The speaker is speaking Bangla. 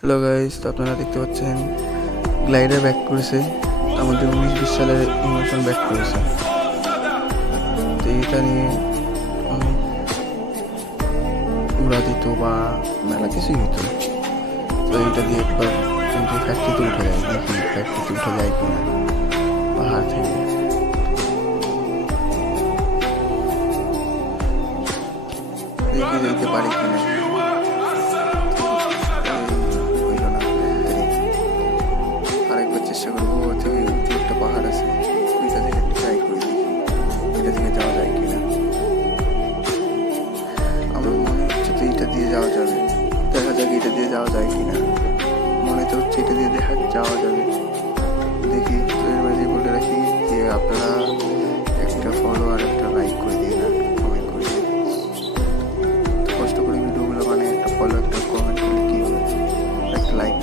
হ্যালো গাইস, তো আপনারা দেখতে পাচ্ছেন গ্লাইডার ব্যাক করেছে। আমাদের 19-20 সালের ইমোশন ব্যাক করেছে। তো এটা নিয়ে অনেক উড়া দিত বা মেলা কিছুই হতো। তো এটা দিয়ে একবার ফ্যাক্টরিতে উঠে যায়, দেখি ফ্যাক্টরিতে উঠে যায় কিনা পাহাড় থেকে। দেখি যেতে পারি কিনা। আরেকবার চেষ্টা করবো। ওর থেকে উঁচু একটা পাহাড় আছে, ওইটা থেকে ট্রাই করি, এটা থেকে যাওয়া যায় কিনা। আমার মনে হচ্ছে তো এটা দিয়ে যাওয়া যাবে, দেখা যাক এটা দিয়ে যাওয়া যায় কিনা। মনে তো হচ্ছে এটা দিয়ে যাওয়া যাবে, দেখি। তো এর মাঝে বলে রাখি যে আপনারা একটা ফলো আর একটা লাইক করে দিন আর কমেন্ট করে দিন। কষ্ট করে ভিডিওগুলো বানিয়ে একটা ফলো একটা কমেন্ট করলে কী হবে, একটা লাইক